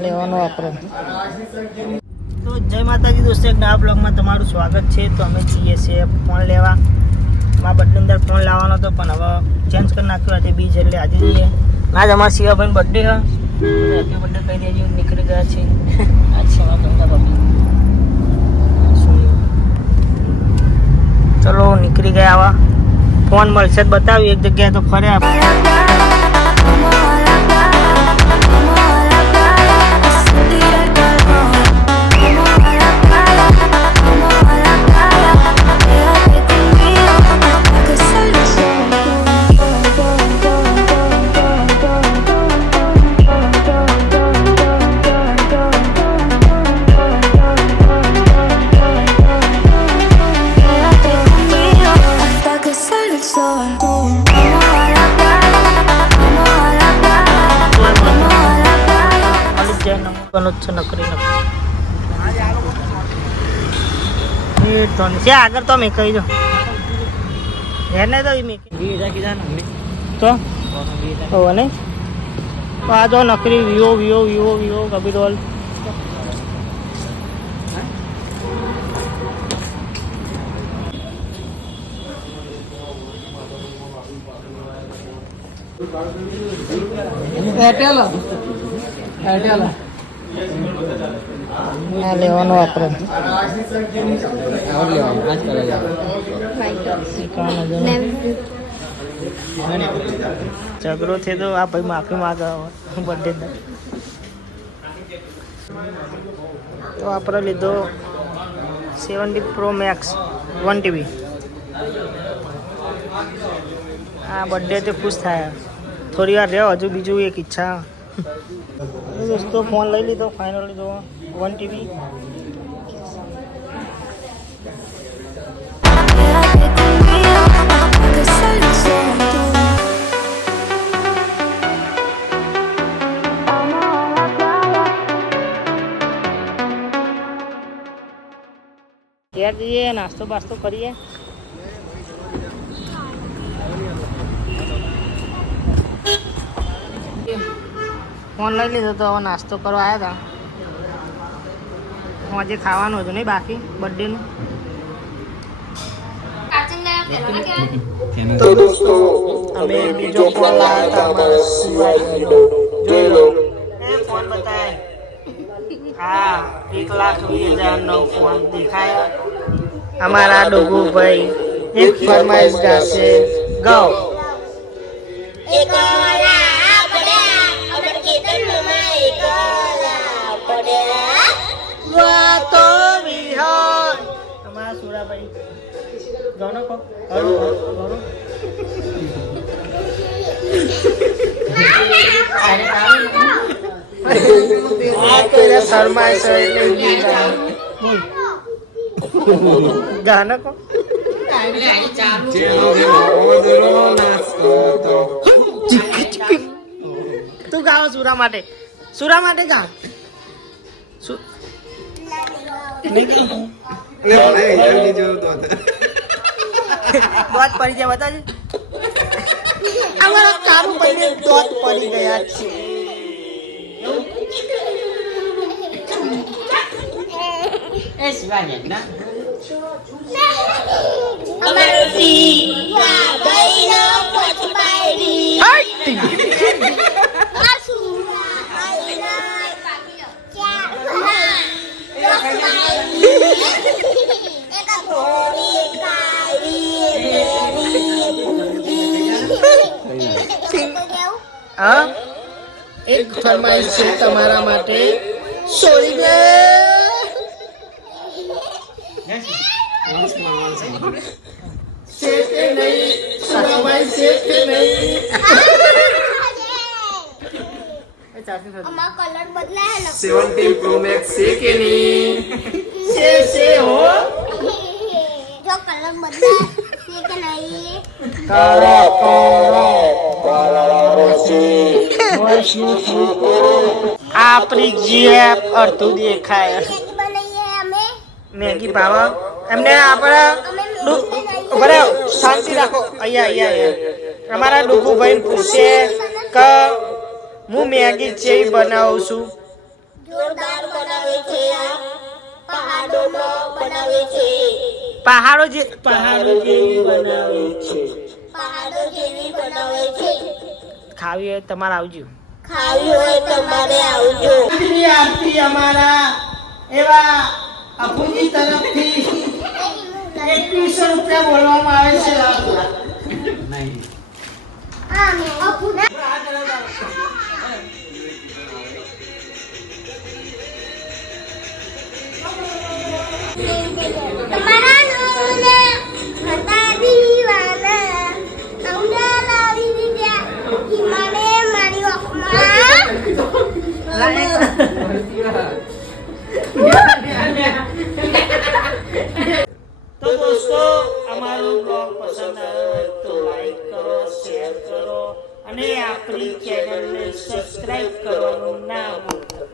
લેવાનો વાપરો. તો જય માતાજી દોસ્તો, એક નવા બ્લોગમાં તમારું સ્વાગત છે. તો અમે જઈએ છીએ ફોન લેવા. મારા બર્થડે અંદર ફોન લાવવાનો હતો પણ હવે ચેન્જ કરી નાખ્યો. આજે બીજ એટલે આજે જઈએ. આજ અમારા શિવાભાઈનો બર્થડે છે. હેપી બર્થડે કહી દેજો. નીકળી ગયા છે આજ છે મારા ગંગા ભાભી. ચલો નીકળી ગયા. આવા ફોન મળશે જ બતાવ્યું. એક જગ્યાએ તો ફર્યા. આગળ તો મેં કહી દો એને તો તો નહીં તો આ જો નકરી વિવો કબીરોલ લેવાનો વાપરો. ઝઘડો છે તો આ ભાઈ માફી માંગે બર્થડે તો આપણે લીધો 70 Pro Max 1 TB. આ બર્થડે તે ખુશ થાય. થોડી વાર રહ્યો, હજુ બીજું એક ઈચ્છા. દોસ્તો ફોન લઈ લીધો ફાઇનલી. જો 1 TB. ઘેર જઈએ, નાસ્તો બાસ્તો કરીએ. ફોન લઈ લીધો તો હવે નાસ્તો કરવા આવ્યા હતા. આજે ખાવાનું હતું નહીં બાકી બર્થડેનું. તો દોસ્તો અમે બીજો ફોન લાવ્યા હતા. ફોન બતાય. હા, 1,20,000 નો ફોન દેખાય. અમારા ડોગુ ભાઈ એક ફરમાઈશ ગાશે. ગાઓ. અમારા સુરાભાઈ ગાનો કો ગાનો કો તું ગાઓ સુરા માટે. સુરા માટે ગા. દોત પડી જાય બતાજે. અમારા કારું ભાઈને દોત પડી ગયા છે. એ શિવાજી ના અમારો શિવા ભાઈનો પછપાઈરી હટ આ સુરા ભાઈના હા, એક ફરમાઈશ છે તમારા માટે. સોરી બે છે કે નહીં સુરાભાઈ, છે કે નહીં? કલર બદલાય 17 Pro Max છે કે નહીં? છે હો. જો કલર બદલાય છે કે નહીં? આપણી જીએપ અડધું દેખાય. મેગી ભાવ એમને આપણે શાંતિ રાખો. અહીંયા અમારા ડુગુભાઈ પૂછે કે હું મેગી જેવી બનાવું છું જોરદાર બનાવે છે આ પહાડોનો બનાવે છે પહાડો જેવી બનાવે છે. પહાડો જેવી બનાવે છે ખાવી હોય તમારે આવજો. ખાવી હોય તમારે આવજો આજની આરતી અમારા એવા અપુજી તરફથી 2100 રૂપિયા બોલવામાં આવે છે. આ મે અપુના તમારા નોને હતા દીવાના અમને લાવી દીધા હિમાને મારી ઓખમાં તો દોસ્તો અમારો બ્લોગ પસંદ આવ્યો હોય તો લાઈક કરો, શેર કરો અને આપણી ચેનલને સબસ્ક્રાઇબ કરવાનું ના ભૂલતા.